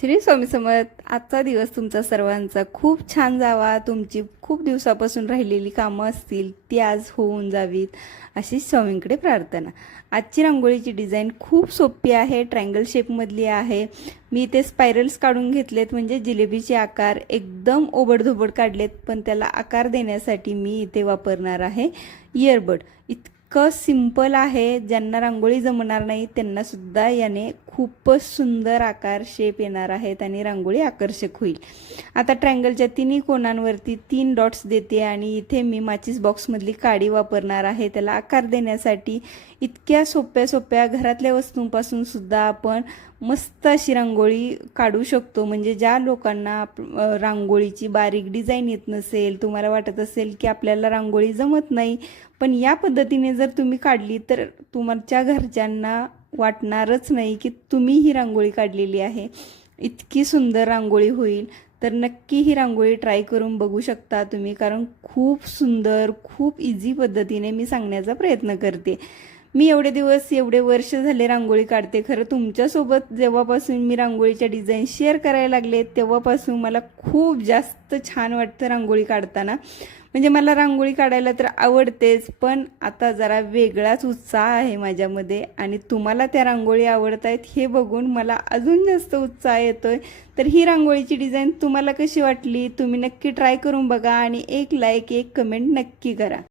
श्री स्वामी समर्थ. आजचा दिवस तुमचा सर्वांचा खूप छान जावा. तुमची खूप दिवसापासून राहिलेली कामं असतील ती आज होऊन जावीत अशी स्वामींकडे प्रार्थना. आजची रांगोळीची डिझाईन खूप सोपी आहे, ट्रायंगल शेपमधली आहे. मी इथे स्पायरल्स काढून घेतलेत, म्हणजे जिलेबीचे आकार एकदम ओबडधोबड काढलेत, पण त्याला आकार देण्यासाठी मी इथे वापरणार आहे इयरबड. इतकं सिंपल आहे, ज्यांना रांगोळी जमणार नाही त्यांना सुद्धा याने खूपच सुंदर आकार शेप येणार आहेत आणि रांगोळी आकर्षक होईल. आता ट्रायंगलच्या तिन्ही कोणांवरती 3 डॉट्स देते आणि इथे मी माचीस बॉक्समधली काडी वापरणार आहे त्याला आकार देण्यासाठी. इतक्या सोप्या सोप्या घरातल्या वस्तूंपासून सुद्धा आपण मस्त अशी रांगोळी काढू शकतो. म्हणजे ज्या लोकांना रांगोळीची बारीक डिझाईन येत नसेल, तुम्हाला वाटत असेल की आपल्याला रांगोळी जमत नाही, पण या पद्धतीने जर तुम्ही काढली तर तुमच्या घरच्यांना वाटणारच नाही की तुम्ही ही रांगोळी काढलेली आहे. इतकी सुंदर रांगोळी होईल. तर नक्की ही रांगोळी ट्राय करून बघू शकता तुम्ही, कारण खूप सुंदर, खूप इझी पद्धतीने मी सांगण्याचा प्रयत्न करते. मी एवढे दिवस, एवढे वर्ष झाले रांगोळी काढते. खरं तुमच्यासोबत जेव्हापासून मी रांगोळीच्या डिझाईन शेअर करायला लागले तेव्हापासून मला खूप जास्त छान वाटतं रांगोळी काढताना. म्हणजे मला रांगोळी काढायला तर आवडतेच, पण आता जरा वेगळाच उत्साह आहे माझ्यामध्ये आणि तुम्हाला त्या रांगोळी आवडत आहेत हे बघून मला अजून जास्त उत्साह येतोय. तर ही रांगोळीची डिझाईन तुम्हाला कशी वाटली तुम्ही नक्की ट्राय करून बघा आणि एक लाईक, एक कमेंट नक्की करा.